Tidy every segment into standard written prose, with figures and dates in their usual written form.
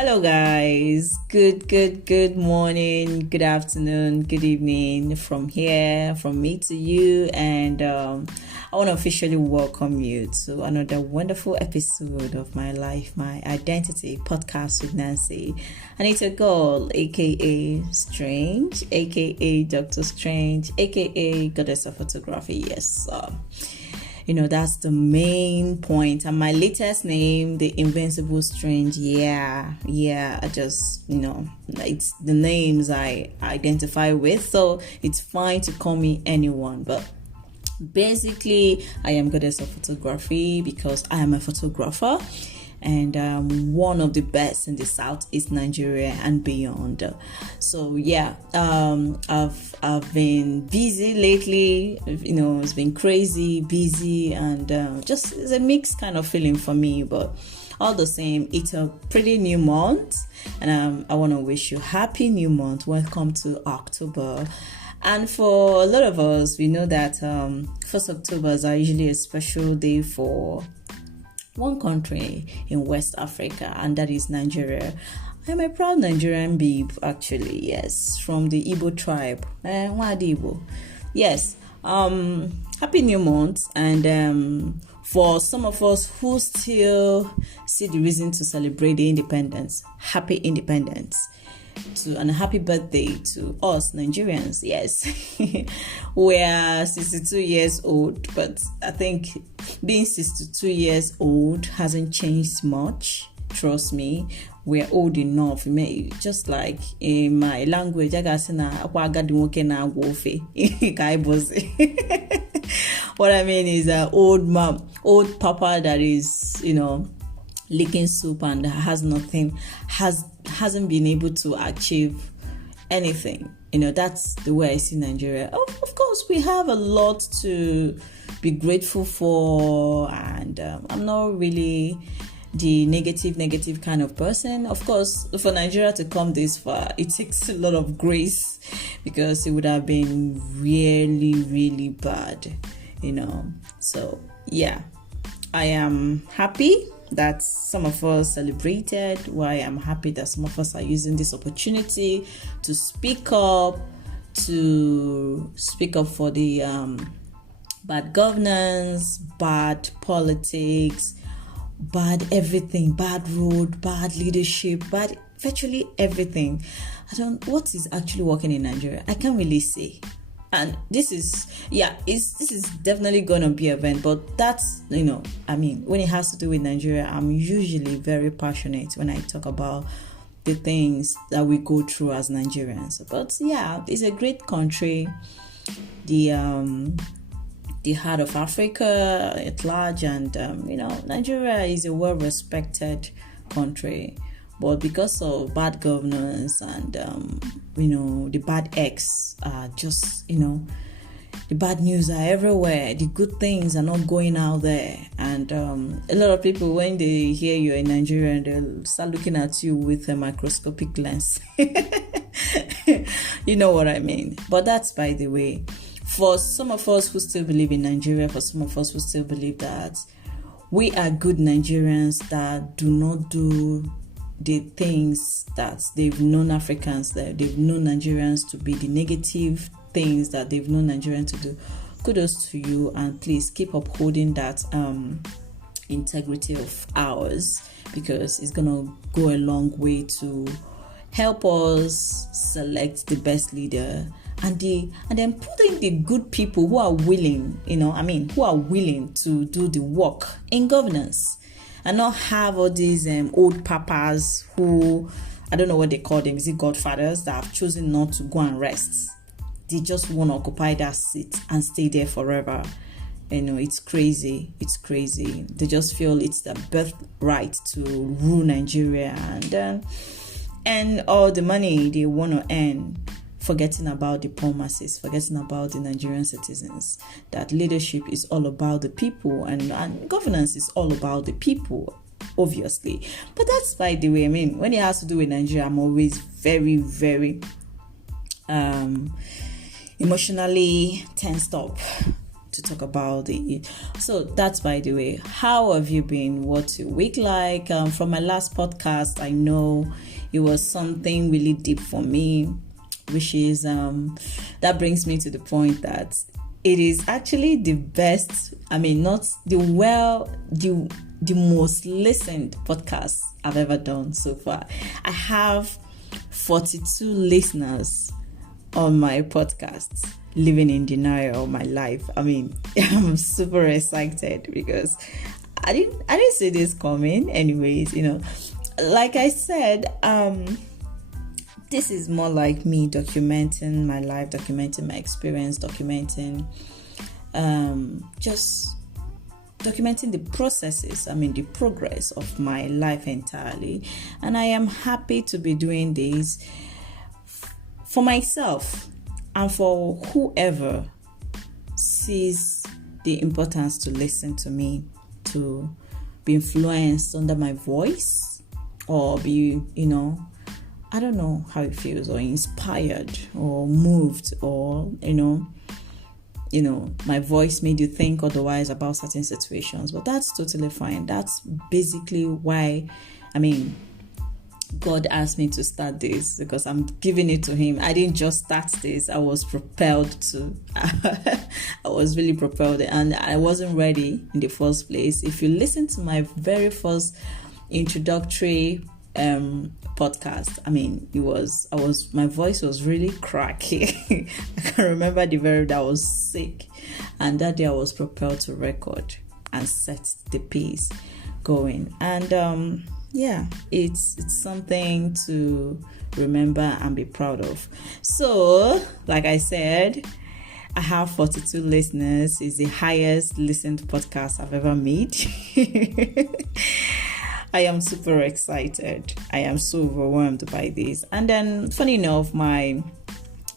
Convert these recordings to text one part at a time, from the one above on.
Hello, guys. Good morning, good afternoon, good evening from here, from me to you. And I want to officially welcome you to another wonderful episode of My Life, My Identity podcast with Nancy. Anita Girl, aka Strange, aka Dr. Strange, aka Goddess of Photography. Yes. That's the main point. And my latest name, the Invincible Strange. Yeah. I just, it's the names I identify with. So it's fine to call me anyone. But basically, I am Goddess of Photography because I am a photographer. And one of the best in the Southeast Nigeria and beyond. So yeah, I've been busy lately. It's been crazy, busy, and just it's a mixed kind of feeling for me. But all the same, it's a pretty new month, and I want to wish you happy new month. Welcome to October. And for a lot of us, we know that 1st Octobers are usually a special day for one country in West Africa, and that is Nigeria. I'm a proud Nigerian babe, actually. Yes, from the Igbo tribe. Igbo. Yes. Happy new month, and for some of us who still see the reason to celebrate the independence, happy independence. And a happy birthday to us Nigerians. Yes. We are 62 years old, but I think being 62 years old hasn't changed much. Trust me, we're old enough. Just like in my language, what I mean is an old mom, old papa that is, licking soup and hasn't been able to achieve anything. That's the way I see Nigeria. Of course, we have a lot to be grateful for, and I'm not really the negative kind of person. Of course, for Nigeria to come this far, it takes a lot of grace, because it would have been really, really bad, So yeah, I am happy that some of us celebrated. Why I'm happy that some of us are using this opportunity to speak up for the bad governance, bad politics, bad everything, bad road, bad leadership, bad virtually everything. What is actually working in Nigeria? I can't really say. And this is definitely going to be an event, but that's, when it has to do with Nigeria, I'm usually very passionate when I talk about the things that we go through as Nigerians. But yeah, it's a great country, the heart of Africa at large, and Nigeria is a well-respected country. But because of bad governance and, the bad eggs are just, the bad news are everywhere. The good things are not going out there. And a lot of people, when they hear you're in Nigeria, they'll start looking at you with a microscopic lens. You know what I mean? But that's by the way. For some of us who still believe in Nigeria, for some of us who still believe that we are good Nigerians that do not do the things that they've known Africans, that they've known Nigerians to be, the negative things that they've known Nigerians to do. Kudos to you, and please keep upholding that integrity of ours, because it's gonna go a long way to help us select the best leader, and then putting the good people who are willing, who are willing to do the work in governance. And not have all these old papas who, I don't know what they call them, is it godfathers, that have chosen not to go and rest. They just want to occupy that seat and stay there forever. It's crazy. They just feel it's their birthright to rule Nigeria, and all the money they want to earn, forgetting about the poor masses, forgetting about the Nigerian citizens, that leadership is all about the people, and governance is all about the people, obviously. But that's by the way, when it has to do with Nigeria, I'm always very, very emotionally tensed up to talk about it. So that's by the way. How have you been? What's your week like? From my last podcast, I know it was something really deep for me, which is that brings me to the point that it is actually the best. I mean, not the most listened podcast I've ever done so far. I have 42 listeners on my podcast, Living in Denial of My Life. I mean, I'm super excited because I didn't see this coming. Anyways, like I said, this is more like me documenting my life, documenting my experience, documenting just documenting the processes, the progress of my life entirely. And I am happy to be doing this for myself and for whoever sees the importance to listen to me, to be influenced under my voice, or be, I don't know how it feels, or inspired or moved, or, my voice made you think otherwise about certain situations. But that's totally fine. That's basically why, God asked me to start this, because I'm giving it to him. I didn't just start this. I was propelled to. I was really propelled, and I wasn't ready in the first place. If you listen to my very first introductory podcast, my voice was really cracky. I can remember the very day I was sick, and that day I was propelled to record and set the pace going. And it's something to remember and be proud of. So, like I said, I have 42 listeners. It's the highest listened podcast I've ever made. I am super excited. I am so overwhelmed by this. And then, funny enough, I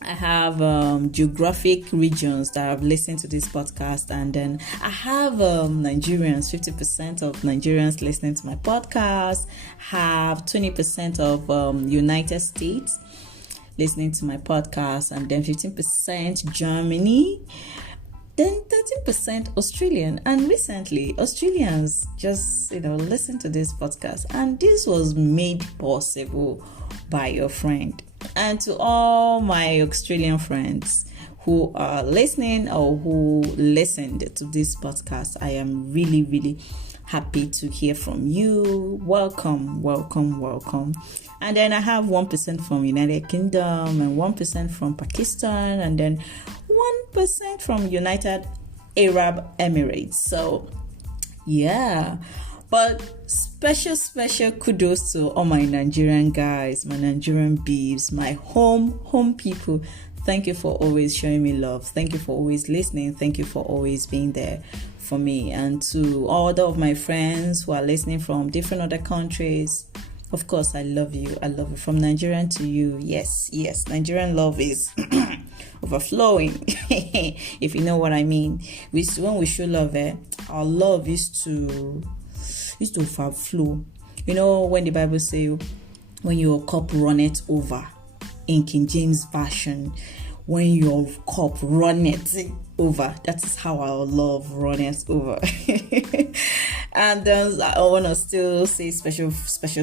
have geographic regions that have listened to this podcast, and then I have Nigerians. 50% of Nigerians listening to my podcast. Have 20% of United States listening to my podcast, and then 15% Germany. Then 13% Australian, and recently Australians just listen to this podcast, and this was made possible by your friend. And to all my Australian friends who are listening or who listened to this podcast, I am really, really happy to hear from you. Welcome. And then I have 1% from United Kingdom, and 1% from Pakistan, and then 1% from United Arab Emirates. So, yeah. But special kudos to all my Nigerian guys, my Nigerian beeves, my home people. Thank you for always showing me love. Thank you for always listening. Thank you for always being there for me. And to all of my friends who are listening from different other countries, of course, I love you. I love you. From Nigerian to you. Yes. Nigerian love is overflowing. If you know what I mean. When we show love, our love is to overflow. When the Bible says, when your cup runneth over, in King James Version, when your cup runneth over, that is how our love runneth over. And I want to still say special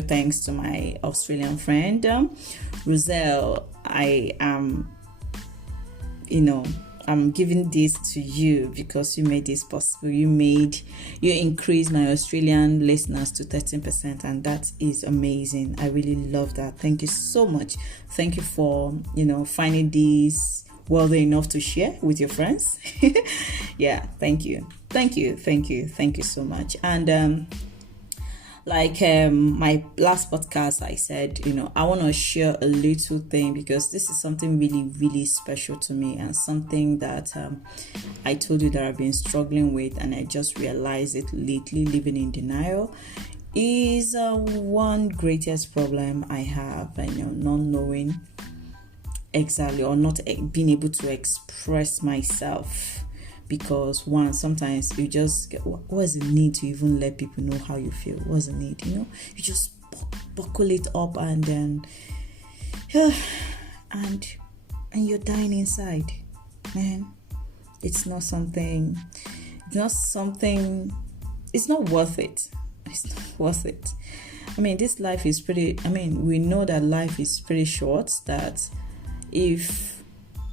thanks to my Australian friend, Roselle. I am, I'm giving this to you because you made this possible. You increased my Australian listeners to 13%, and that is amazing. I really love that. Thank you so much. Thank you for, finding this worthy enough to share with your friends. Yeah, thank you so much. And my last podcast, I said, I want to share a little thing, because this is something really, really special to me, and something that I told you that I've been struggling with, and I just realized it lately. Living in denial is one greatest problem I have, not knowing exactly, or not being able to express myself. Because sometimes you just get, what's the need to even let people know how you feel? What's the need? You just buckle it up, and then and you're dying inside, man. It's not something, it's not worth it. It's not worth it. I mean, this life is we know that life is pretty short, that if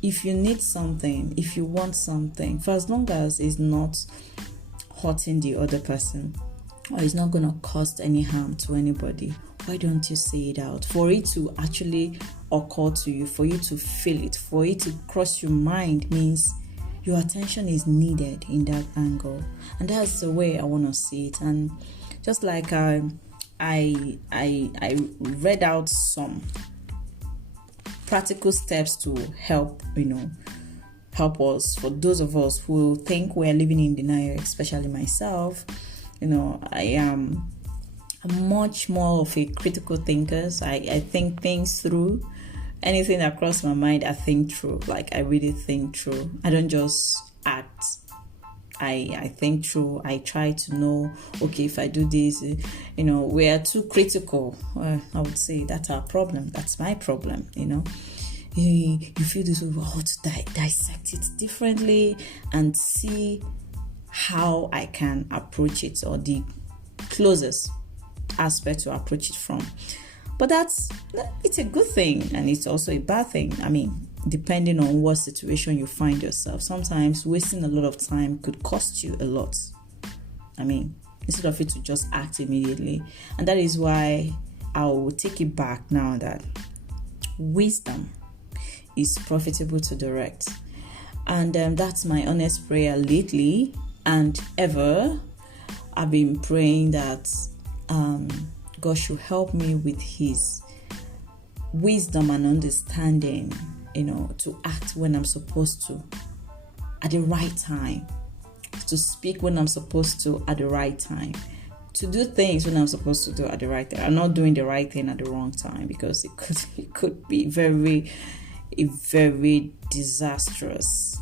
you need something, if you want something, for as long as it's not hurting the other person, or it's not going to cause any harm to anybody, why don't you say it out? For it to actually occur to you, for you to feel it, for it to cross your mind, means your attention is needed in that angle. And that's the way I want to see it. And just like I read out some practical steps to help us, for those of us who think we're living in denial, especially myself. I am much more of a critical thinker. So I think things through. Anything that crosses my mind, I think through. Like, I really think through. I don't just act. I think through. I try to know, okay, if I do this, we are too critical. I would say that's our problem. That's my problem, You feel this way, to dissect it differently and see how I can approach it, or the closest aspect to approach it from. But it's a good thing, and it's also a bad thing. I mean, depending on what situation you find yourself. Sometimes wasting a lot of time could cost you a lot. I mean, instead of it to just act immediately. And that is why I will take it back now, that wisdom is profitable to direct. And that's my honest prayer lately and ever. I've been praying that God should help me with his wisdom and understanding, to act when I'm supposed to at the right time, to speak when I'm supposed to at the right time, to do things when I'm supposed to do at the right time. I'm not doing the right thing at the wrong time, because it could be very, very disastrous.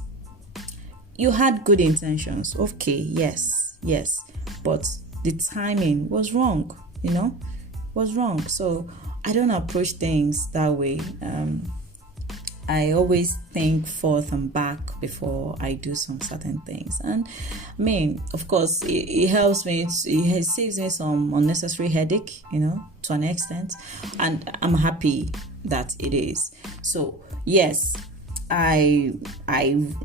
You had good intentions, okay, yes, but the timing was wrong, was wrong. So I don't approach things that way. I always think forth and back before I do some certain things. And of course, it helps me. It saves me some unnecessary headache, to an extent. And I'm happy that it is. So yes, I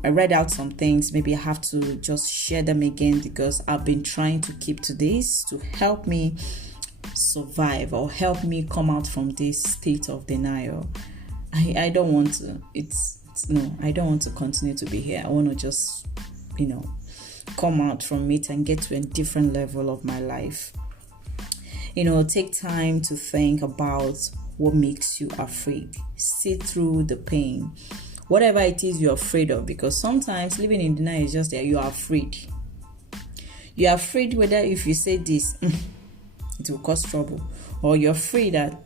read out some things. Maybe I have to just share them again, because I've been trying to keep to this to help me survive, or help me come out from this state of denial. I don't want to. I don't want to continue to be here. I want to just, come out from it and get to a different level of my life. Take time to think about what makes you afraid. See through the pain. Whatever it is you're afraid of, because sometimes living in denial is just that you are afraid. You're afraid whether if you say this, it will cause trouble, or you're afraid that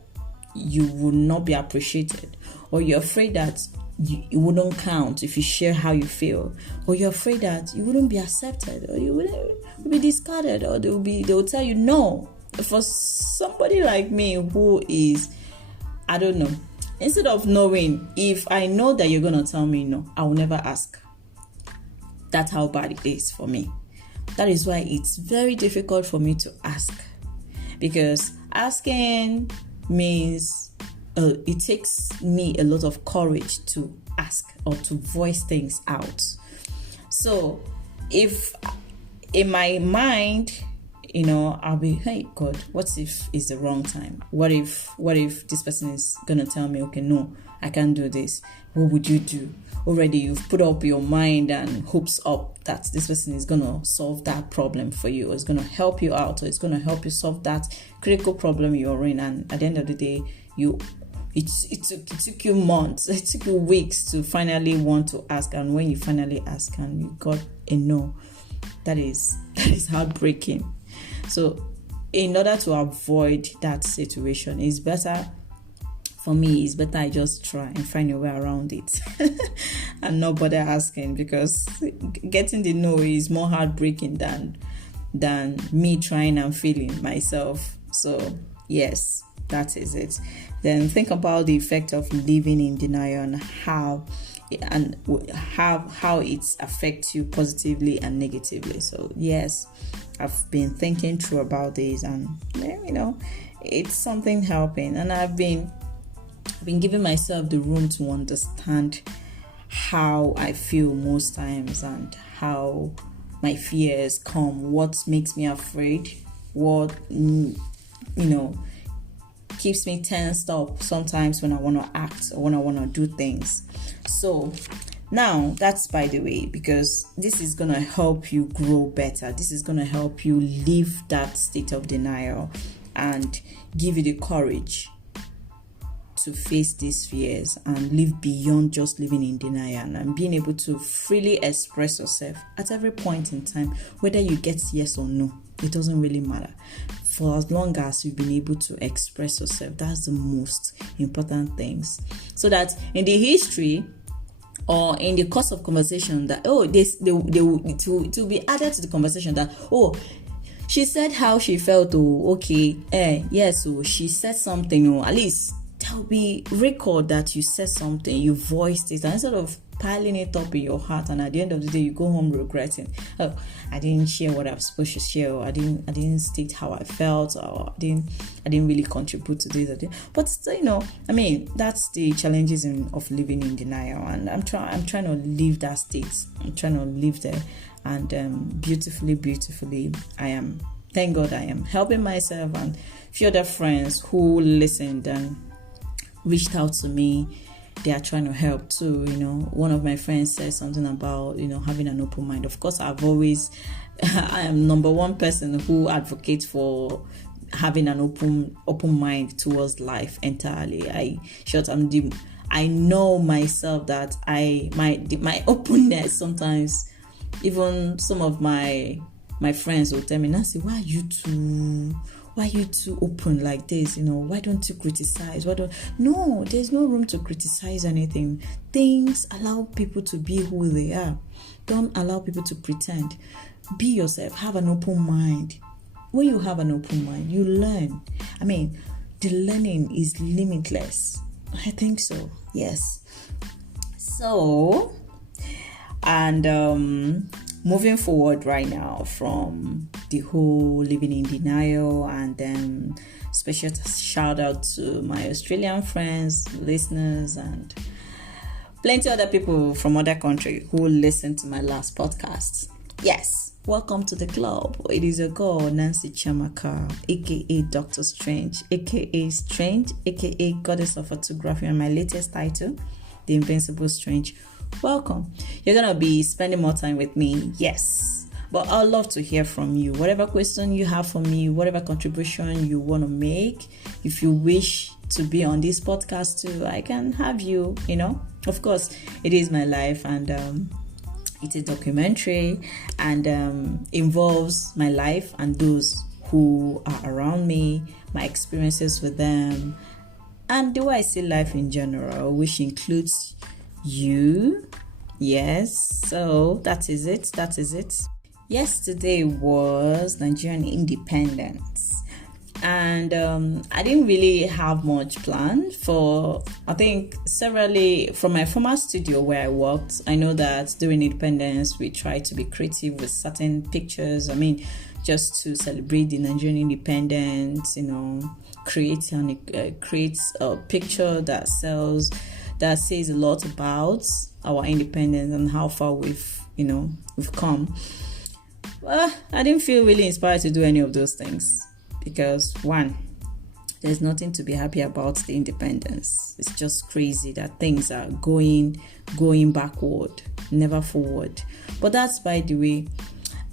you will not be appreciated, or you're afraid that you wouldn't count if you share how you feel, or you're afraid that you wouldn't be accepted, or you would be discarded, or they will tell you no. For somebody like me who is, I don't know, instead of knowing, if I know that you're going to tell me no, I will never ask. That's how bad it is for me. That is why it's very difficult for me to ask, because asking means it takes me a lot of courage to ask or to voice things out. So if in my mind, I'll be, hey God, what if it's the wrong time? What if this person is gonna tell me, okay, no, I can't do this? What would you do? Already you've put up your mind and hopes up that this person is gonna solve that problem for you, or is gonna help you out, or is gonna help you solve that critical problem you're in. And at the end of the day, it took you months, it took you weeks to finally want to ask. And when you finally ask and you got a no, that is heartbreaking. So in order to avoid that situation, it's better I just try and find a way around it and not bother asking, because getting the no is more heartbreaking than me trying and feeling myself. So yes, that is it. Then think about the effect of living in denial and how and how it affects you positively and negatively. So yes, I've been thinking through about this, and it's something helping, and I've been giving myself the room to understand how I feel most times and how my fears come, what makes me afraid, what keeps me tensed up sometimes when I want to act or when I want to do things. So now that's by the way, because this is going to help you grow better. This is going to help you leave that state of denial and give you the courage to face these fears and live beyond just living in denial, and being able to freely express yourself at every point in time. Whether you get yes or no, it doesn't really matter. For as long as you've been able to express yourself, that's the most important things. So that in the history or in the course of conversation, that it will be added to the conversation that she said how she felt. Yes, she said something, at least there will be record that you said something, you voiced it, and instead of piling it up in your heart, and at the end of the day you go home regretting, I didn't share what I was supposed to share, or I didn't state how I felt, or I didn't really contribute to this. But still, that's the challenges of living in denial, and I'm trying to leave that state. I'm trying to live there, and beautifully I am. Thank God I am helping myself, and few other friends who listened and reached out to me, they are trying to help too. One of my friends said something about having an open mind. Of course, I am number one person who advocates for having an open mind towards life entirely. I know myself that my openness, sometimes even some of my friends will tell me, Nancy, why are you too open like this? Why don't you criticize? No, there's no room to criticize anything. Things allow people to be who they are. Don't allow people to pretend. Be yourself. Have an open mind. When you have an open mind, you learn. The learning is limitless. I think so. Yes. So, and moving forward right now from the whole living in denial, and then special shout out to my Australian friends, listeners, and plenty other people from other countries who listened to my last podcast. Yes, welcome to the club. It is your girl, Nancy Chiamaka, aka Dr. Strange, aka Strange, aka Goddess of Photography, and my latest title, The Invincible Strange. Welcome. You're gonna be spending more time with me, yes, but I'd love to hear from you. Whatever question you have for me, whatever contribution you want to make, if you wish to be on this podcast too, I can have you. Of course, it is my life, and it's a documentary, and involves my life and those who are around me, my experiences with them, and the way I see life in general, which includes you. Yes, so that is it. Yesterday was Nigerian independence, and I didn't really have much planned for, I think, severally from my former studio where I worked. I know that during independence we try to be creative with certain pictures, just to celebrate the Nigerian independence, create a picture that says a lot about our independence and how far we've come. Well, I didn't feel really inspired to do any of those things because, one, there's nothing to be happy about the independence. It's just crazy that things are going backward, never forward. But that's by the way.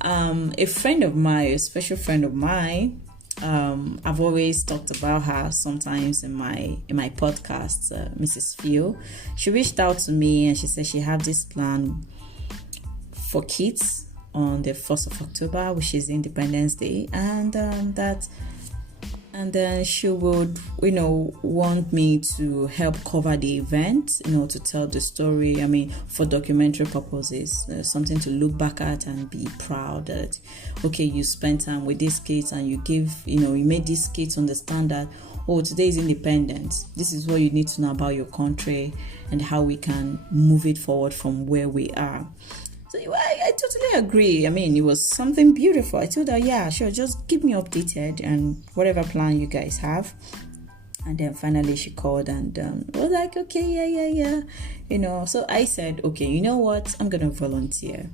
A friend of mine, a special friend of mine, I've always talked about her sometimes in my podcast, Mrs. Phil. She reached out to me and she said she had this plan for kids on the 1st of October, which is Independence Day, and then she would, want me to help cover the event, to tell the story. For documentary purposes, something to look back at and be proud that, okay, you spent time with these kids and you made these kids understand that oh, today is independence. This is what you need to know about your country and how we can move it forward from where we are. So I totally agree. I mean, it was something beautiful. I told her, yeah, sure, just keep me updated and whatever plan you guys have. And then finally she called and was like, okay, yeah. So I said, okay, you know what? I'm going to volunteer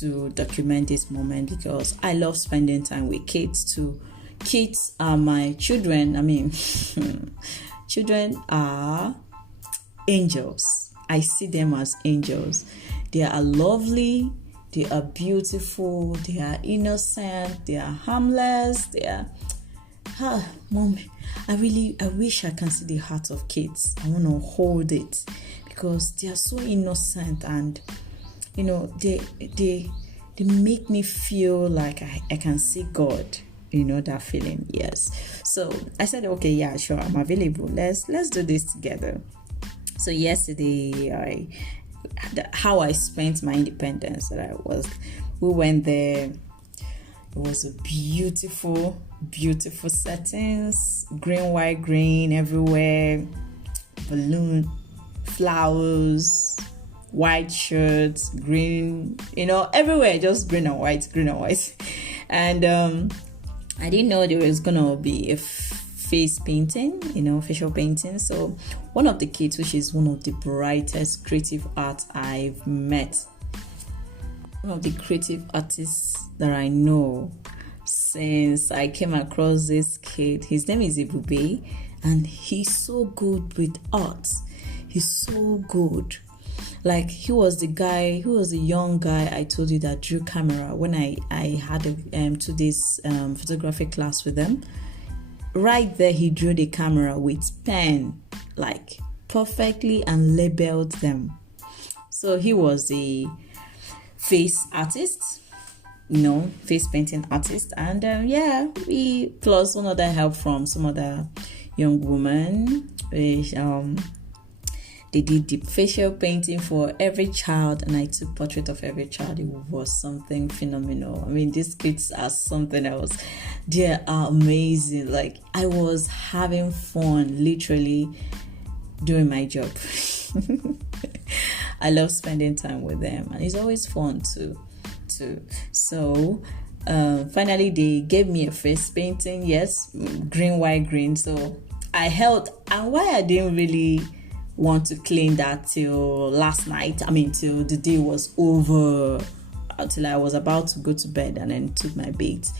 to document this moment because I love spending time with kids too. Kids are my children. I mean, children are angels. I see them as angels. They are lovely, they are beautiful, they are innocent, they are harmless, they are... Mom, I wish I can see the heart of kids. I want to hold it because they are so innocent and, they make me feel like I can see God, that feeling, yes. So I said, okay, yeah, sure, I'm available. Let's do this together. So yesterday, how I spent my independence, we went there. It was a beautiful settings, green, white, green everywhere, balloon, flowers, white shirts, green, everywhere, just green and white. And I didn't know there was gonna be a face painting, facial painting. So one of the kids, which is one of the brightest creative arts I've met, one of the creative artists that I know since I came across this kid, his name is Ebube, and he's so good with art. He's so good. Like, he was the young guy I told you that drew camera when I had a 2 days photography class with them. Right there, he drew the camera with pen, like perfectly, and labeled them. So he was the face artist, face painting artist. And we plus one other help from some other young woman. They did the facial painting for every child, and I took portrait of every child. It was something phenomenal. I mean, these kids are something else. They are amazing. Like, I was having fun, literally doing my job. I love spending time with them, and it's always fun too. So finally they gave me a face painting. Yes, green, white, green. So I held, and why I didn't really want to clean that till last night, till the day was over, until I was about to go to bed and then took my bath.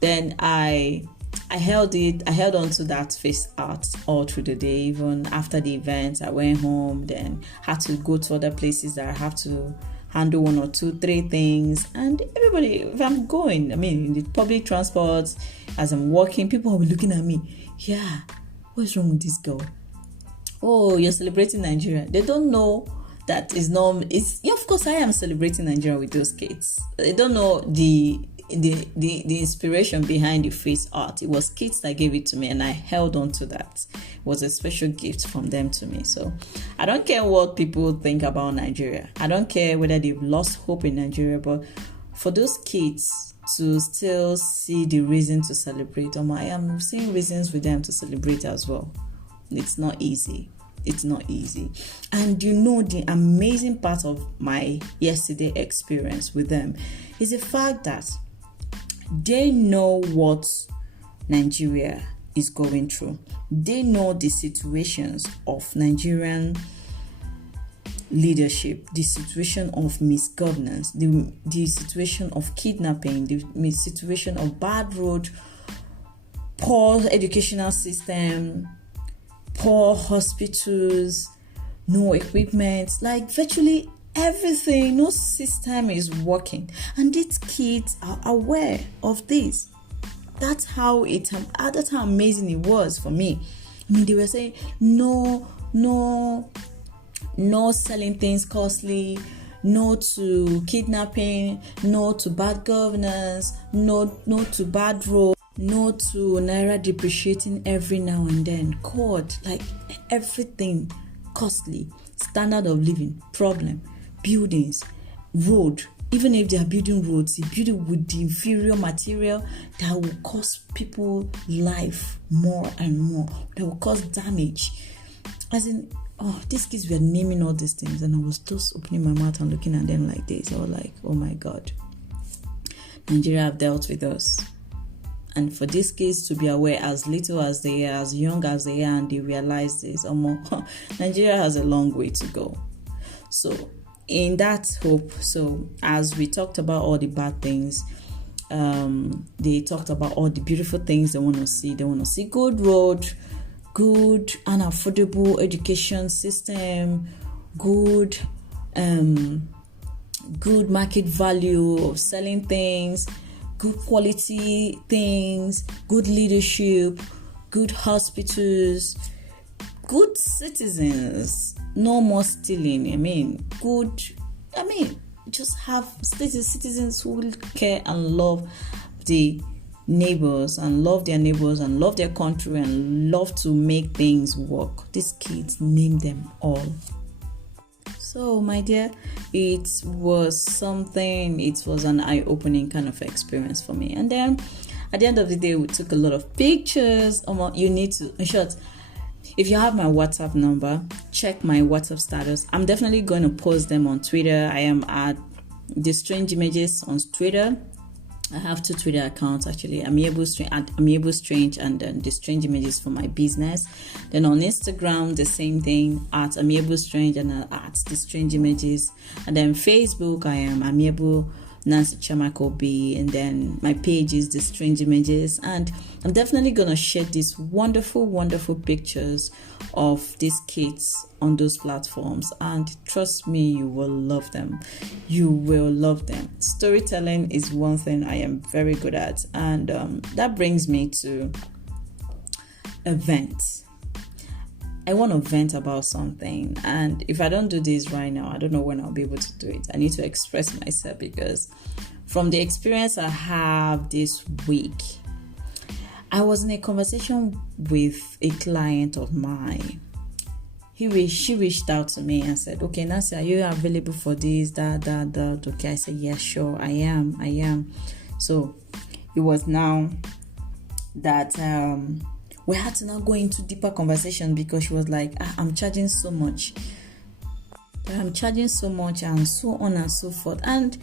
Then I held on to that face art all through the day. Even after the event, I went home, then had to go to other places that I have to handle 1 or 2, 3 things. And everybody, if I'm going, in the public transport, as I'm walking, people will be looking at me. Yeah, what's wrong with this girl? Oh, you're celebrating Nigeria. They don't know that of course I am celebrating Nigeria with those kids. They don't know the inspiration behind the face art. It was kids that gave it to me, and I held on to that. It was a special gift from them to me. So I don't care what people think about Nigeria. I don't care whether they've lost hope in Nigeria, but for those kids to still see the reason to celebrate, I am seeing reasons for them to celebrate as well. It's not easy. And the amazing part of my yesterday experience with them is the fact that they know what Nigeria is going through. They know the situations of Nigerian leadership, the situation of misgovernance, the situation of kidnapping, the situation of bad road, poor educational system, poor hospitals, no equipment, like virtually everything, no system is working. And these kids are aware of this. That's how amazing it was for me. They were saying no selling things costly, no to kidnapping, no to bad governance, no to bad road, no to naira depreciating every now and then. God, like everything costly, standard of living problem, buildings, road, Even if they are building roads, they build it with the inferior material that will cost people life more and more, that will cause damage. As in, these kids were naming all these things, and I was just opening my mouth and looking at them like this. I was like, oh my God, Nigeria have dealt with us. And for these kids to be aware, as little as they are, as young as they are, and they realize this, Nigeria has a long way to go. So in that hope, so as we talked about all the bad things, they talked about all the beautiful things they want to see. They want to see good road, good and affordable education system, good market value of selling things, good quality things, good leadership, good hospitals, good citizens, no more stealing. Just have citizens who will care and love the neighbors and love their neighbors and love their country and love to make things work. These kids, name them all. So, my dear, it was an eye-opening kind of experience for me. And then at the end of the day, we took a lot of pictures. You need to, in short, if you have my WhatsApp number, check my WhatsApp status. I'm definitely going to post them on Twitter. I am at The Strange Images on Twitter. I have 2 Twitter accounts actually. Amiable Strange and then The Strange Images for my business. Then on Instagram, the same thing, at Amiable Strange and at The Strange Images. And then Facebook, I am Amiable Nancy Chamakobi, and then my page is The Strange Images. And I'm definitely gonna share these wonderful, wonderful pictures of these kids on those platforms, and trust me, you will love them. You will love them. Storytelling is one thing I am very good at, and that brings me to events. I want to vent about something, and if I don't do this right now, I don't know when I'll be able to do it. I need to express myself, because from the experience I have this week, I was in a conversation with a client of mine. She reached out to me and said, okay, Nancy, are you available for this, that? Okay, I said, yeah, sure, I am. So it was now that we had to now go into deeper conversation, because she was like, I'm charging so much, and so on and so forth. And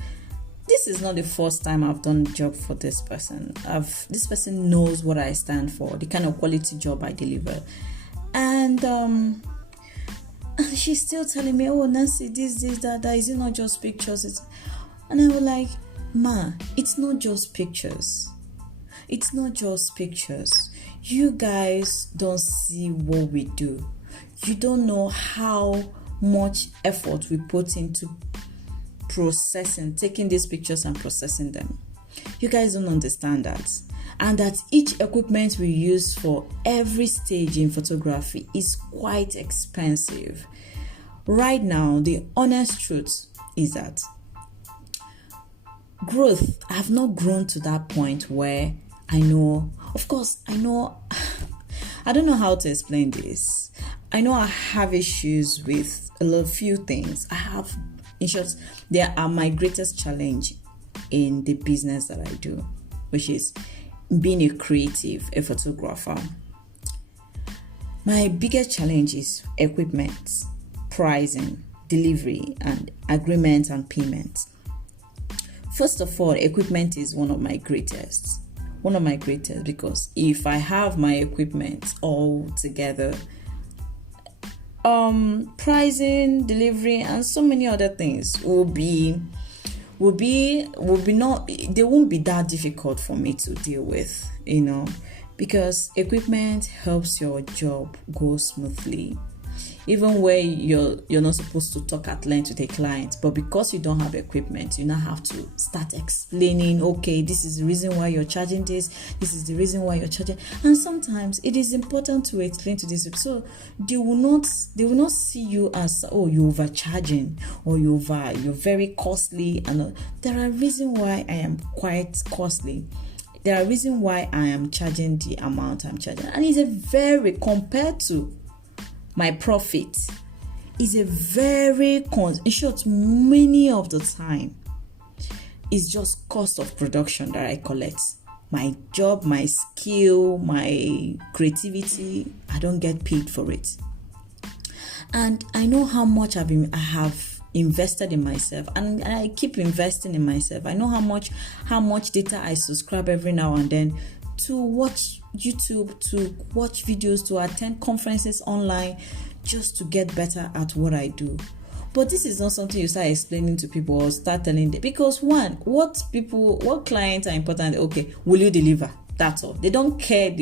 this is not the first time I've done a job for this person. This person knows what I stand for, the kind of quality job I deliver. And she's still telling me, oh, Nancy, this, that, is it not just pictures? And I was like, ma, it's not just pictures. It's not just pictures. You guys don't see what we do. You don't know how much effort we put into processing, taking these pictures and processing them. You guys don't understand that. And that each equipment we use for every stage in photography is quite expensive. Right now, the honest truth is that I have not grown to that point where I know, I don't know how to explain this. I know I have issues with few things. In short, they are my greatest challenge in the business that I do, which is being a creative, a photographer. My biggest challenge is equipment, pricing, delivery, and agreement and payment. First of all, equipment is one of my greatest, because if I have my equipment all together, pricing, delivery, and so many other things will be not, they won't be that difficult for me to deal with, because equipment helps your job go smoothly. Even where you're not supposed to talk at length with a client, but because you don't have equipment, you now have to start explaining, okay, this is the reason why you're charging this is the reason why you're charging. And sometimes it is important to explain to this, so they will not see you as, oh, you're overcharging, or you're very costly. And there are reasons why I am quite costly. There are reasons why I am charging the amount I'm charging, and it's compared to my profit, is a very in short, many of the time is just cost of production that I collect. My job, my skill, my creativity, I don't get paid for it. And I know how much I have invested in myself, and I keep investing in myself. I know how much data I subscribe every now and then to watch YouTube, to watch videos, to attend conferences online, just to get better at what I do. But this is not something you start explaining to people or start telling them, because one, what clients are important. Okay, will you deliver? That's all. They don't care.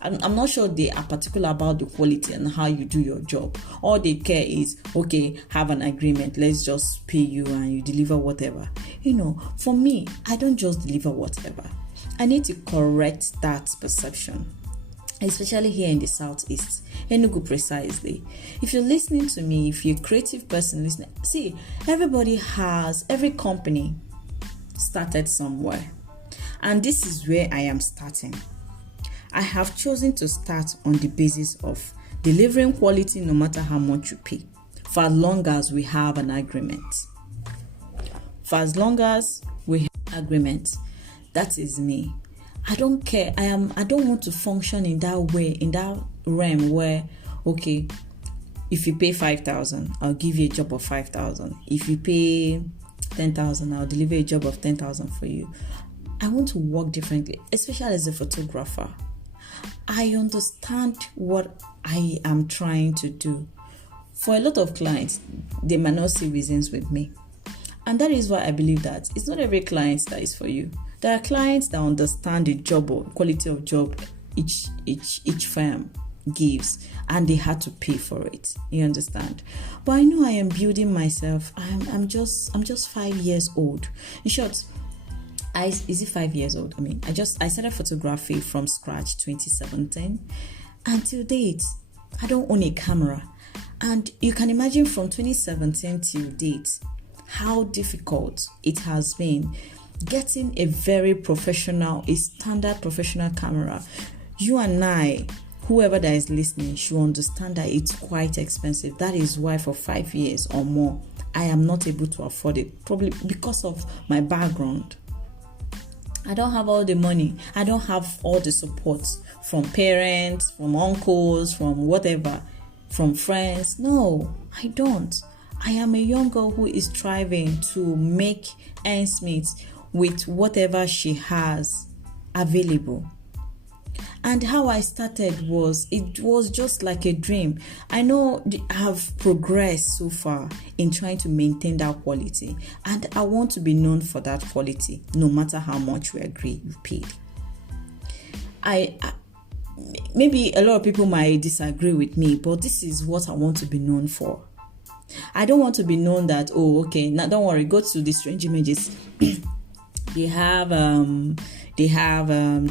I'm not sure they are particular about the quality and how you do your job. All they care is, okay, have an agreement. Let's just pay you and you deliver whatever. For me, I don't just deliver whatever. I need to correct that perception, especially here in the Southeast, Enugu precisely. If you're listening to me, if you're a creative person listening, see, every company started somewhere. And this is where I am starting. I have chosen to start on the basis of delivering quality no matter how much you pay, for as long as we have an agreement. For as long as we have an agreement, that is me. I don't care. I don't want to function in that way, in that realm where, okay, if you pay 5,000, I'll give you a job of 5,000. If you pay 10,000, I'll deliver a job of 10,000 for you. I want to work differently, especially as a photographer. I understand what I am trying to do. For a lot of clients, they might not see reasons with me. And that is why I believe that it's not every client that is for you. There are clients that understand the job or quality of job each firm gives, and they had to pay for it. You understand? But I know I am building myself. I'm just 5 years old. In short, is it 5 years old? I started photography from scratch 2017. Until date, I don't own a camera. And you can imagine from 2017 till date, how difficult it has been getting a standard professional camera. You and I, whoever that is listening, should understand that it's quite expensive. That is why for 5 years or more, I am not able to afford it, probably because of my background. I don't have all the money. I don't have all the support from parents, from uncles, from whatever, from friends. No, I don't. I am a young girl who is striving to make ends meet with whatever she has available. And how I started it was just like a dream. I know I have progressed so far in trying to maintain that quality, and I want to be known for that quality, no matter how much we agree you paid. Maybe a lot of people might disagree with me, but this is what I want to be known for. I don't want to be known that, now don't worry, go to the Strange Images. They have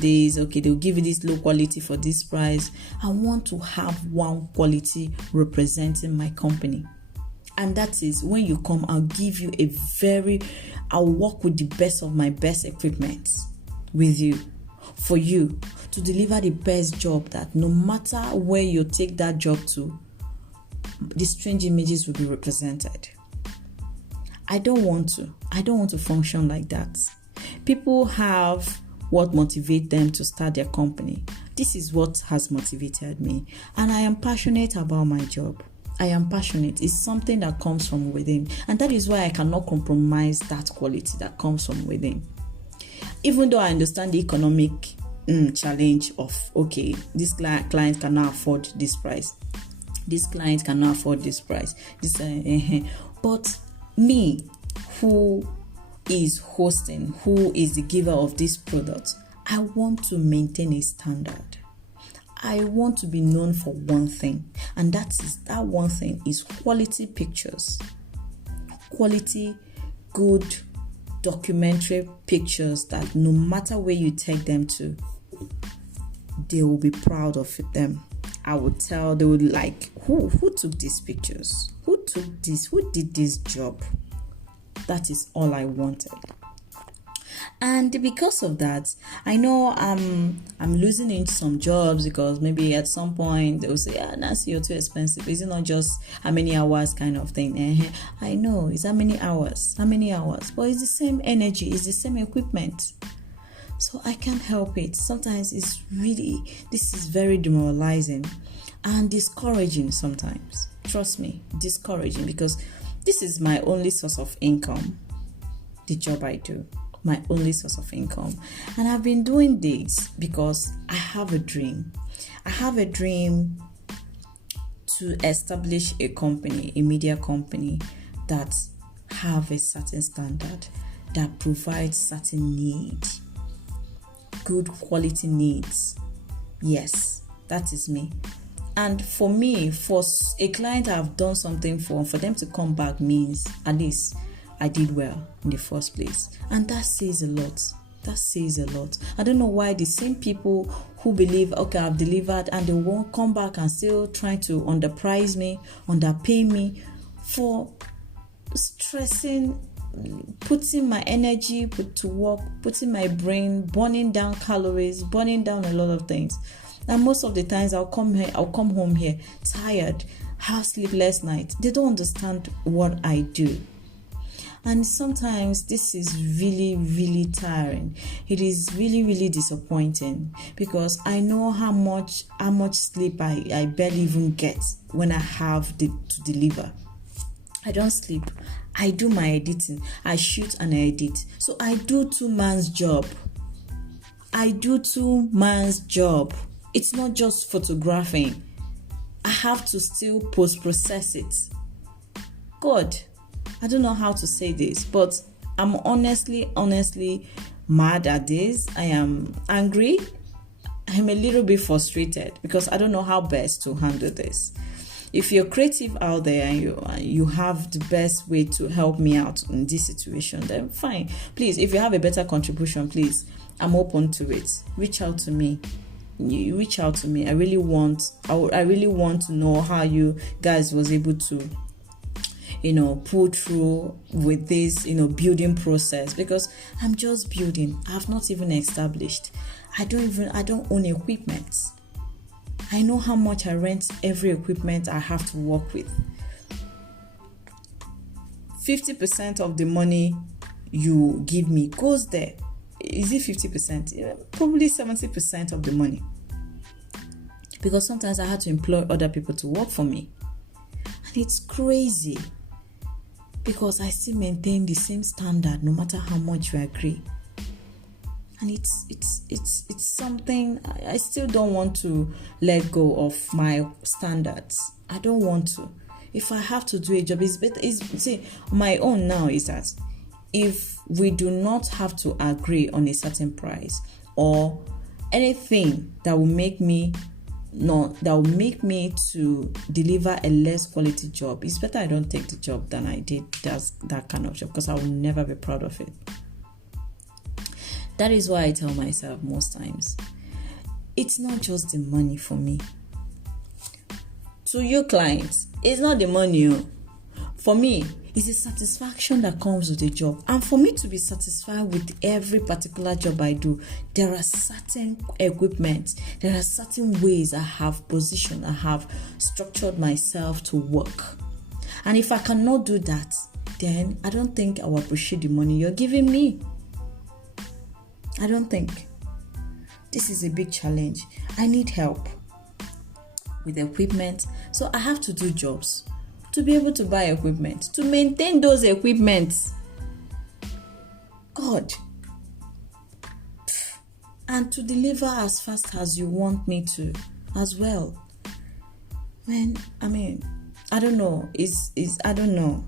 this, okay, they'll give you this low quality for this price. I want to have one quality representing my company. And that is when you come, I'll give you I'll work with the best of my best equipment with you, for you to deliver the best job, that no matter where you take that job to, the Strange Images will be represented. I don't want to function like that. People have what motivates them to start their company. This is what has motivated me. And I am passionate about my job. I am passionate. It's something that comes from within. And that is why I cannot compromise that quality that comes from within. Even though I understand the economic challenge of, okay, this client cannot afford this price. This client cannot afford this price. But me, who is hosting, who is the giver of this product, I want to maintain a standard. I want to be known for one thing, and that one thing is quality pictures. Quality, good documentary pictures that no matter where you take them to, they will be proud of them. I would tell, they would like, who took these pictures? Who took this? Who did this job? That is all I wanted. And because of that, I know I'm losing into some jobs because maybe at some point they'll say, Nancy, you're too expensive. Is it not just how many hours kind of thing? I know it's how many hours, but it's the same energy, it's the same equipment. So I can't help it. Sometimes this is very demoralizing and discouraging sometimes. Trust me, discouraging, because this is my only source of income, the job I do. My only source of income. And I've been doing this because I have a dream. I have a dream to establish a company, a media company that have a certain standard, that provides certain need, good quality needs. Yes, that is me. And for me, for a client I've done something for them to come back means at least I did well in the first place. And that says a lot. I don't know why the same people who believe, okay, I've delivered, and they won't come back and still try to underprice me, underpay me for stressing, putting my energy to work, putting my brain, burning down calories, burning down a lot of things. And most of the times I'll come home here tired, have sleepless nights. They don't understand what I do. And sometimes this is really, really tiring. It is really, really disappointing because I know how much sleep I barely even get when I have to deliver. I don't sleep. I do my editing. I shoot and I edit. So I do two-man's job. It's not just photographing. I have to still post-process it. God, I don't know how to say this, but I'm honestly mad at this. I am angry. I'm a little bit frustrated because I don't know how best to handle this. If you're creative out there and you have the best way to help me out in this situation, then fine. Please, if you have a better contribution, please, I'm open to it. Reach out to me. I really want to know how you guys was able to pull through with this, building process, because I'm just building. I have not even established. I don't own equipment. I know how much I rent every equipment I have to work with. 50% of the money you give me goes there. Is it 50%? Probably 70% of the money. Because sometimes I had to employ other people to work for me. And it's crazy. Because I still maintain the same standard no matter how much you agree. And it's something I still don't want to let go of my standards. I don't want to. If I have to do a job, it's better. My own now is that if we do not have to agree on a certain price or anything that will make me to deliver a less quality job, it's better I don't take the job than I did that kind of job, because I will never be proud of it. That is why I tell myself most times, it's not just the money for me. To you clients, it's not the money. For me, it's the satisfaction that comes with the job. And for me to be satisfied with every particular job I do, there are certain equipment, there are certain ways I have positioned, I have structured myself to work. And if I cannot do that, then I don't think I will appreciate the money you're giving me. I don't think. This is a big challenge. I need help with equipment. So I have to do jobs to be able to buy equipment, to maintain those equipments. God. And to deliver as fast as you want me to as well. Man, I don't know. I don't know.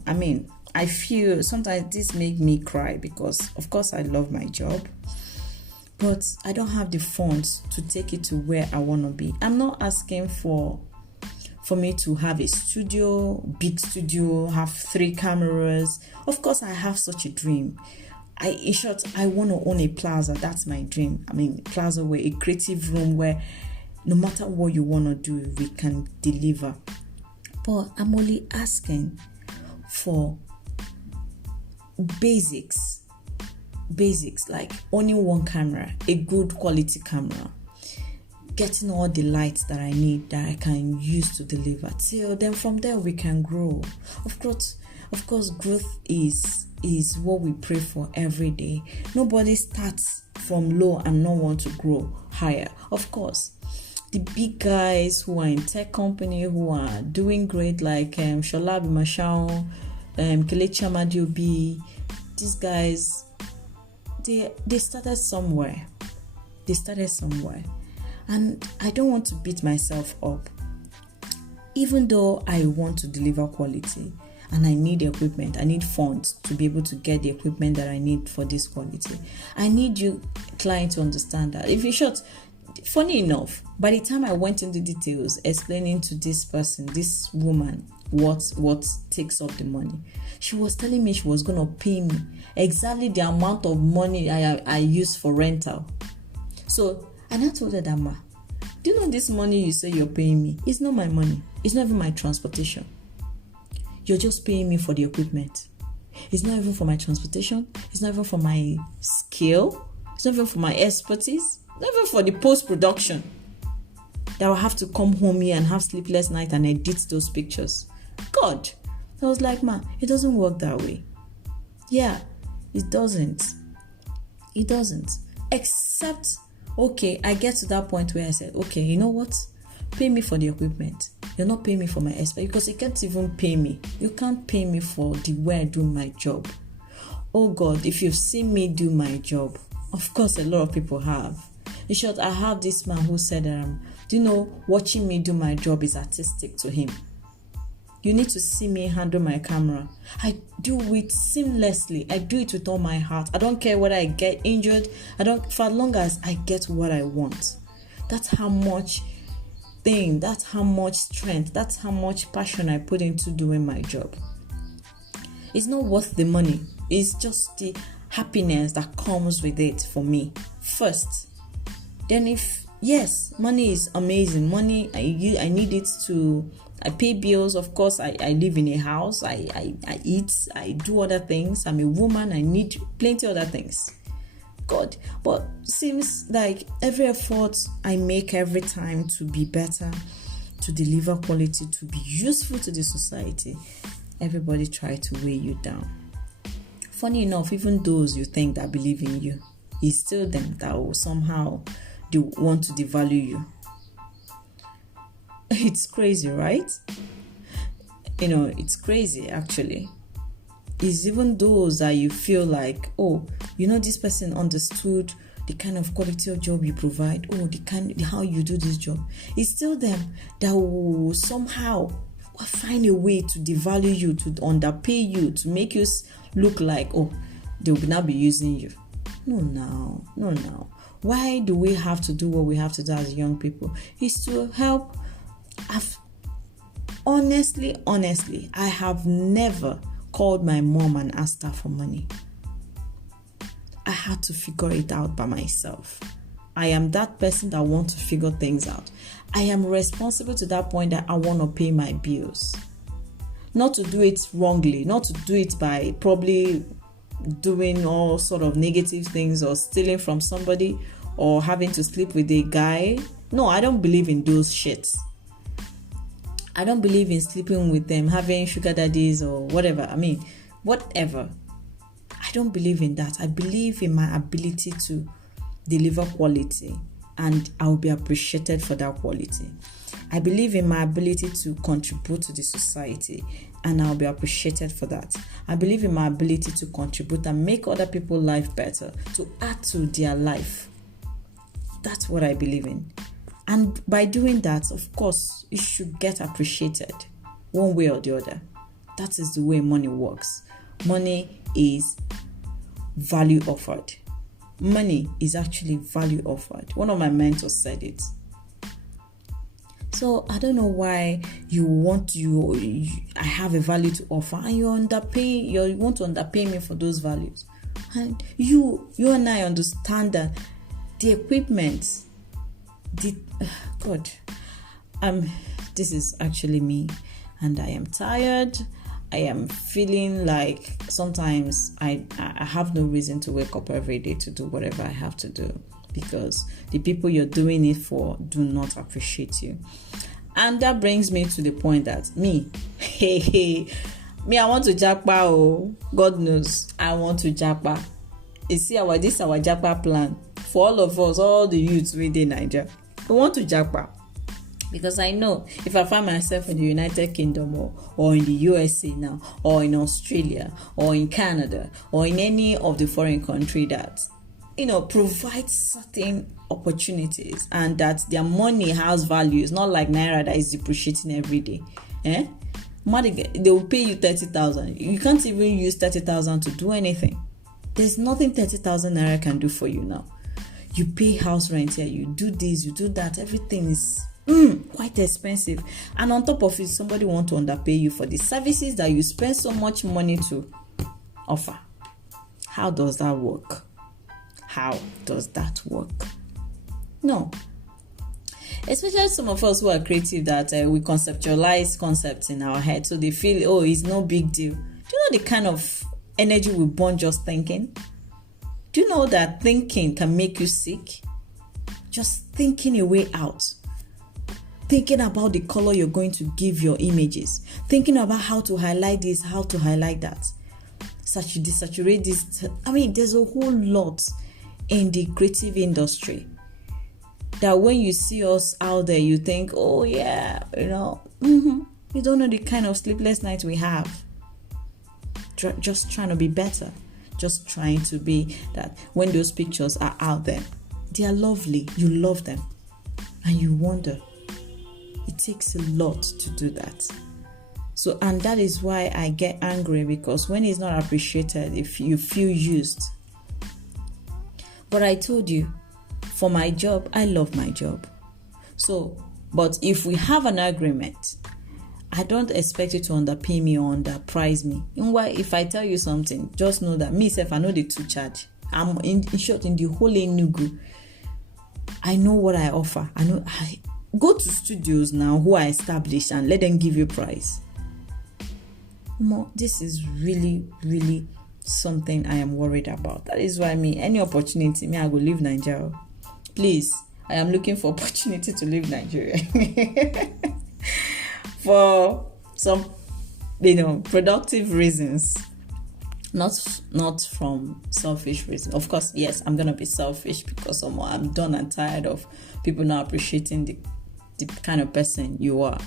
I feel sometimes this makes me cry because, of course, I love my job. But I don't have the funds to take it to where I want to be. I'm not asking for me to have a studio, big studio, have 3 cameras. Of course, I have such a dream. In short, I want to own a plaza. That's my dream. Plaza where a creative room where no matter what you want to do, we can deliver. But I'm only asking for basics. basics like owning one camera, a good quality camera, getting all the lights that I need that I can use to deliver. Till then, from there we can grow. Of course, growth is what we pray for every day. Nobody starts from low and not want to grow higher. Of course, the big guys who are in tech company who are doing great, like Shola Bimashao, Kelechi Amadiobi, these guys, they started somewhere. And I don't want to beat myself up. Even though I want to deliver quality and I need equipment, I need funds to be able to get the equipment that I need for this quality. I need you, client, to understand that. If you short, funny enough, by the time I went into details explaining to this person, this woman, what takes up the money, she was telling me she was going to pay me exactly the amount of money I use for rental. So, and I told her that, ma, do you know this money you say you're paying me? It's not my money. It's not even my transportation. You're just paying me for the equipment. It's not even for my transportation. It's not even for my skill. It's not even for my expertise. It's not even for the post-production. That I'll have to come home here and have sleepless night and edit those pictures. God. I was like, ma, it doesn't work that way. Yeah, it doesn't. Except, okay, I get to that point where I said, okay, you know what? Pay me for the equipment. You're not paying me for my expert because you can't even pay me. You can't pay me for the way I do my job. Oh God, if you've seen me do my job, of course a lot of people have. In short, I have this man who said, do you know, watching me do my job is artistic to him. You need to see me handle my camera. I do it seamlessly. I do it with all my heart. I don't care whether I get injured. For as long as I get what I want. That's how much that's how much strength, that's how much passion I put into doing my job. It's not worth the money. It's just the happiness that comes with it for me first. Then money is amazing. Money, I need it to, I pay bills. Of course, I live in a house. I eat. I do other things. I'm a woman. I need plenty other things. God, but seems like every effort I make every time to be better, to deliver quality, to be useful to the society, everybody try to weigh you down. Funny enough, even those you think that believe in you, it's still them that will somehow they want to devalue you. It's crazy, right? It's crazy actually. It's even those that you feel like, oh, this person understood the kind of quality of job you provide, how you do this job. It's still them that will somehow find a way to devalue you, to underpay you, to make you look like, oh, they will not be using you. No. Why do we have to do what we have to do as young people? It's to help. Honestly, I have never called my mom and asked her for money. I had to figure it out by myself. I am that person that wants to figure things out. I am responsible to that point that I want to pay my bills. Not to do it wrongly, not to do it by probably doing all sort of negative things or stealing from somebody or having to sleep with a guy. No, I don't believe in those shits. I don't believe in sleeping with them, having sugar daddies or whatever. Whatever. I don't believe in that. I believe in my ability to deliver quality and I'll be appreciated for that quality. I believe in my ability to contribute to the society and I'll be appreciated for that. I believe in my ability to contribute and make other people's life better, to add to their life. That's what I believe in. And by doing that, of course, it should get appreciated one way or the other. That is the way money works. Money is value offered. Money is actually value offered. One of my mentors said it. So I don't know why I have a value to offer and you want to underpay me for those values. And you and I understand that the equipment, this is actually me and I am tired. I am feeling like sometimes I have no reason to wake up every day to do whatever I have to do, because the people you're doing it for do not appreciate you. And that brings me to the point that me, I want to japa. Oh, God knows, I want to japa. You see, our japa plan for all of us, all the youths within Nigeria. We want to japa. Because I know if I find myself in the United Kingdom or in the USA now, or in Australia, or in Canada, or in any of the foreign country that, provides certain opportunities and that their money has value, it's not like Naira that is depreciating every day. They will pay you 30,000. You can't even use 30,000 to do anything. There's nothing 30,000 Naira can do for you now. You pay house rent here, you do this, you do that, everything is quite expensive, and on top of it, somebody want to underpay you for the services that you spend so much money to offer. How does that work? No. Especially some of us who are creative, that we conceptualize concepts in our head, so they feel, oh, it's no big deal. Do you know the kind of energy we burn just thinking? Do you know that thinking can make you sick? Just thinking a way out. Thinking about the color you're going to give your images. Thinking about how to highlight this, how to highlight that. Desaturate this. There's a whole lot in the creative industry that when you see us out there, you think, oh yeah, you don't know the kind of sleepless nights we have. Just trying to be better. Just trying to be that when those pictures are out there, they are lovely. You love them. And you wonder. It takes a lot to do that. So, and that is why I get angry, because when it's not appreciated, if you feel used. But I told you, for my job, I love my job. So, but if we have an agreement, I don't expect you to underpay me or underprice me. If I tell you something, just know that myself, I know the two charge. I'm in short in the whole Enugu. I know what I offer. I go to studios now who are established and let them give you price. This is really, really something I am worried about. That is why any opportunity, I go leave Nigeria. Please, I am looking for opportunity to leave Nigeria. For some, productive reasons. Not from selfish reasons. Of course, yes, I'm going to be selfish because I'm done and tired of people not appreciating the kind of person you are.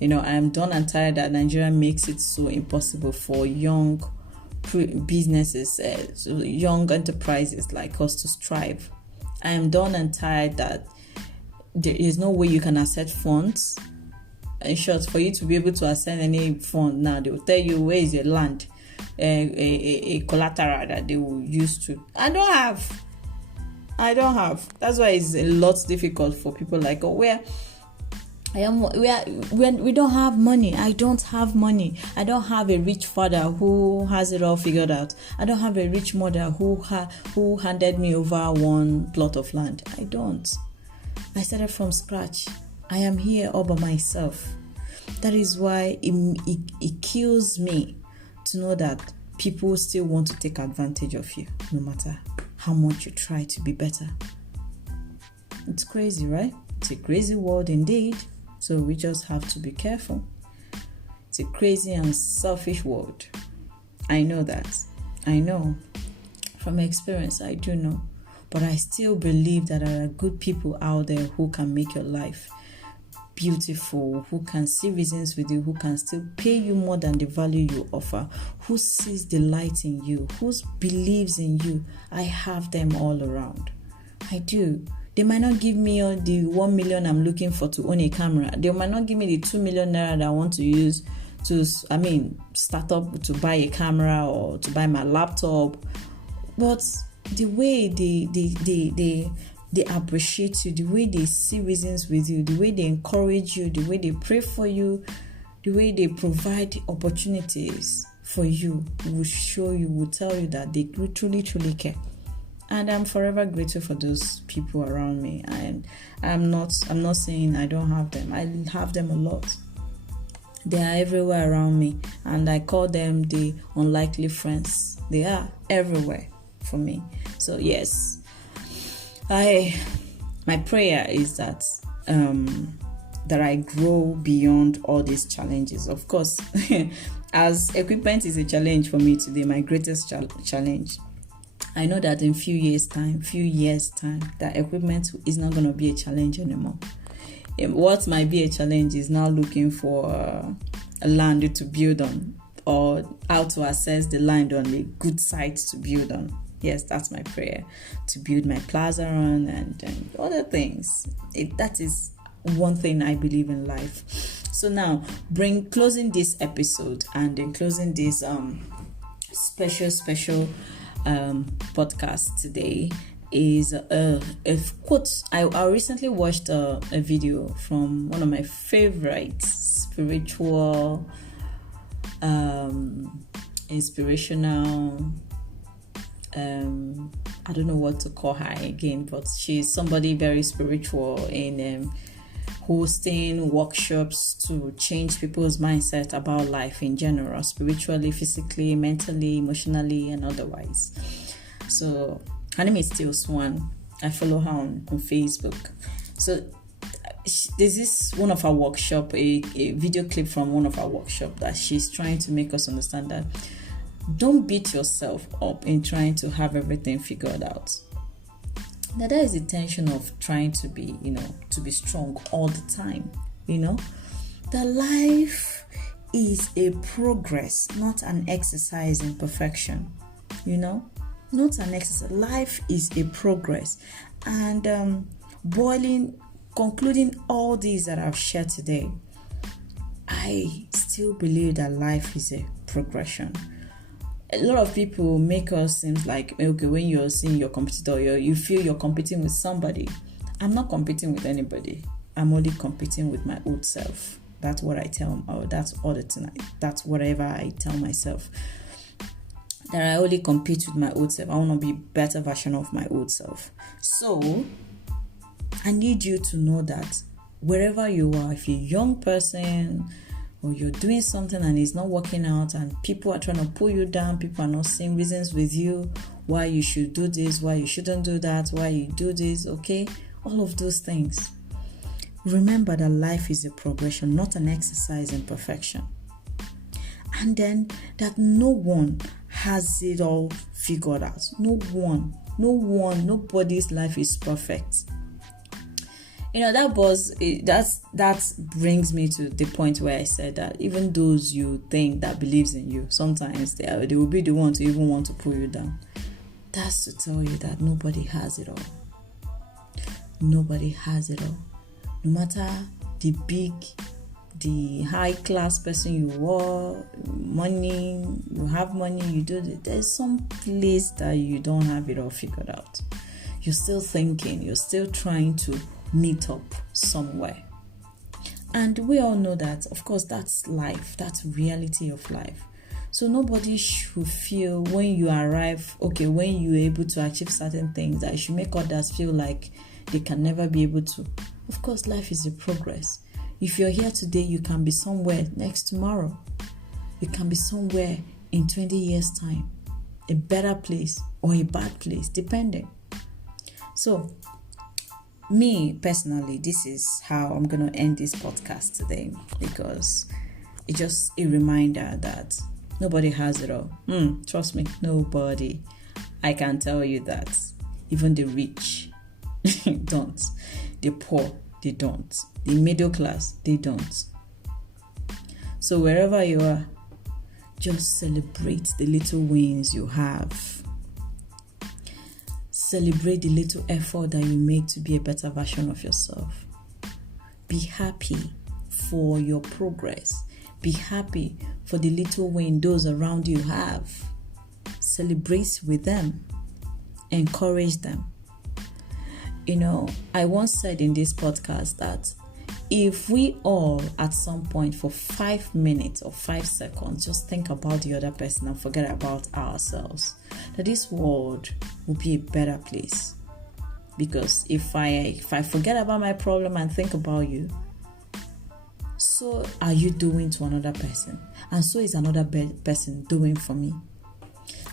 I am done and tired that Nigeria makes it so impossible for young businesses, young enterprises like us to strive. I am done and tired that there is no way you can access funds. In short, for you to be able to access any fund now, they will tell you where is your land, a collateral that they will use to. I don't have. That's why it's a lot difficult for people like, where we don't have money. I don't have money. I don't have a rich father who has it all figured out. I don't have a rich mother who handed me over one plot of land. I don't. I started from scratch. I am here all by myself. That is why it kills me to know that people still want to take advantage of you, no matter how much you try to be better. It's crazy, right? It's a crazy world indeed. So we just have to be careful. It's a crazy and selfish world. I know that. I know. From experience, I do know. But I still believe that there are good people out there who can make your life beautiful, who can see reasons with you, who can still pay you more than the value you offer, who sees the light in you, who believes in you. I have them all around. I do. They might not give me the 1 million I'm looking for to own a camera. They might not give me the 2 million naira that I want to use to, start up to buy a camera or to buy my laptop. But the way they appreciate you, the way they see reasons with you, the way they encourage you, the way they pray for you, the way they provide opportunities for you will tell you that they truly, truly care. And I'm forever grateful for those people around me. And I'm not saying I don't have them. I have them a lot. They are everywhere around me, and I call them the unlikely friends. They are everywhere for me. So yes, my prayer is that that I grow beyond all these challenges. Of course, as equipment is a challenge for me today, my greatest challenge. I know that in few years time, that equipment is not going to be a challenge anymore. What might be a challenge is now looking for a land to build on, or how to access the land on a good site to build on. Yes, that's my prayer, to build my plaza on and other things. That is one thing I believe in life. So now, closing this episode and then closing this special podcast today is a quote. I recently watched a video from one of my favorite spiritual, inspirational, I don't know what to call her again, but she's somebody very spiritual in hosting workshops to change people's mindset about life in general, spiritually, physically, mentally, emotionally, and otherwise. So her name is Teal Swan. I follow her on Facebook. So there's this one of our workshop, a video clip from one of our workshop that she's trying to make us understand that don't beat yourself up in trying to have everything figured out. Now there is the tension of trying to be, to be strong all the time. The life is a progress, not an exercise in perfection. Not an exercise. Life is a progress. And concluding all these that I've shared today, I still believe that life is a progression. A lot of people make us seem like, okay, when you're seeing your competitor, you feel you're competing with somebody. I'm not competing with anybody. I'm only competing with my old self. That's what I tell. That's all the time. That's whatever I tell myself. That I only compete with my old self. I want to be a better version of my old self. So I need you to know that wherever you are, if you're a young person, or you're doing something and it's not working out and people are trying to pull you down, people are not seeing reasons with you why you should do this, why you shouldn't do that, why you do this, okay? All of those things. Remember that life is a progression, not an exercise in perfection. And then that no one has it all figured out. No one, nobody's life is perfect. That brings me to the point where I said that even those you think that believes in you, sometimes they will be the one to even want to pull you down. That's to tell you that nobody has it all. Nobody has it all. No matter the high class person you are, you have money, you do it. There's some place that you don't have it all figured out. You're still thinking, you're still trying to meet up somewhere. And we all know that, of course, that's life. That's reality of life. So nobody should feel when you arrive, when you're able to achieve certain things, that you should make others feel like they can never be able to. Of course, life is a progress. If you're here today, you can be somewhere next tomorrow. You can be somewhere in 20 years' time. A better place or a bad place, depending. So, me personally, this is how I'm going to end this podcast today, because it's just a reminder that nobody has it all. Trust me, nobody. I can tell you that. Even the rich don't. The poor, they don't. The middle class, they don't. So wherever you are, just celebrate the little wins you have. Celebrate the little effort that you make to be a better version of yourself. Be happy for your progress. Be happy for the little win those around you have. Celebrate with them. Encourage them. I once said in this podcast that if we all at some point for 5 minutes or 5 seconds just think about the other person and forget about ourselves, that this world will be a better place. Because if I forget about my problem and think about you, so are you doing to another person, and so is another person doing for me.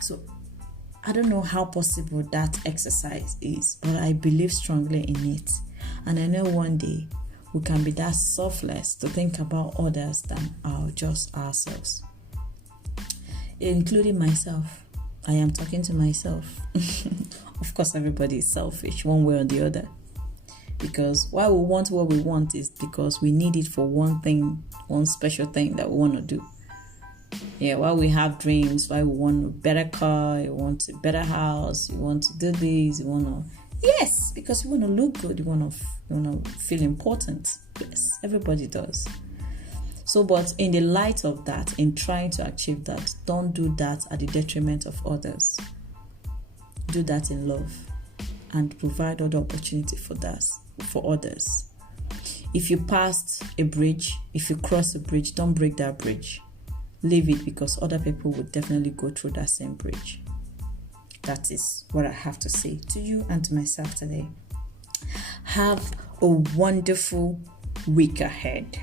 So I don't know how possible that exercise is, but I believe strongly in it. And I know one day we can be that selfless to think about others than just ourselves, including myself. I am talking to myself. Of course, everybody is selfish one way or the other. Because why we want what we want is because we need it for one thing, one special thing that we want to do. Yeah, why we have dreams, why we want a better car, you want a better house, you want to do this, you want to... Yes, because you want to look good, you want to feel important. Yes, everybody does. So, but in the light of that, in trying to achieve that, don't do that at the detriment of others. Do that in love and provide other opportunity for others. If you passed a bridge, if you cross a bridge, don't break that bridge. Leave it, because other people would definitely go through that same bridge. That is what I have to say to you and to myself today. Have a wonderful week ahead.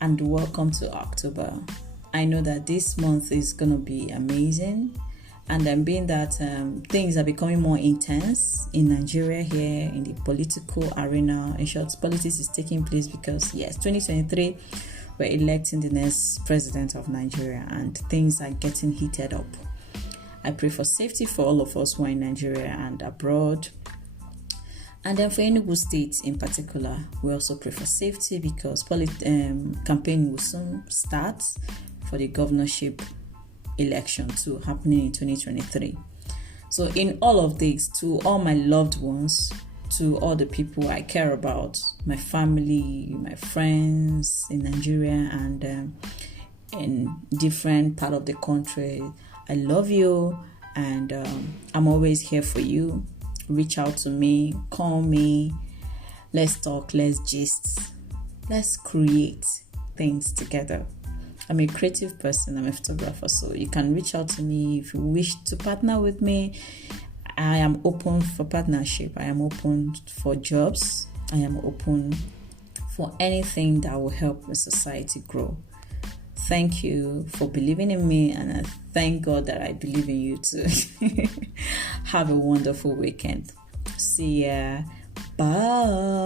And welcome to October. I know that this month is going to be amazing. And I'm being that things are becoming more intense in Nigeria here, in the political arena. In short, politics is taking place because, yes, 2023, we're electing the next president of Nigeria and things are getting heated up. I pray for safety for all of us who are in Nigeria and abroad. And then for Enugu State in particular, we also pray for safety because campaign will soon start for the governorship election to happening in 2023. So in all of this, to all my loved ones, to all the people I care about, my family, my friends in Nigeria and in different part of the country, I love you and I'm always here for you. Reach out to me, call me, let's talk, let's gist, let's create things together. I'm a creative person, I'm a photographer, so you can reach out to me if you wish to partner with me. I am open for partnership, I am open for jobs, I am open for anything that will help the society grow. Thank you for believing in me, and I thank God that I believe in you too. Have a wonderful weekend. See ya. Bye.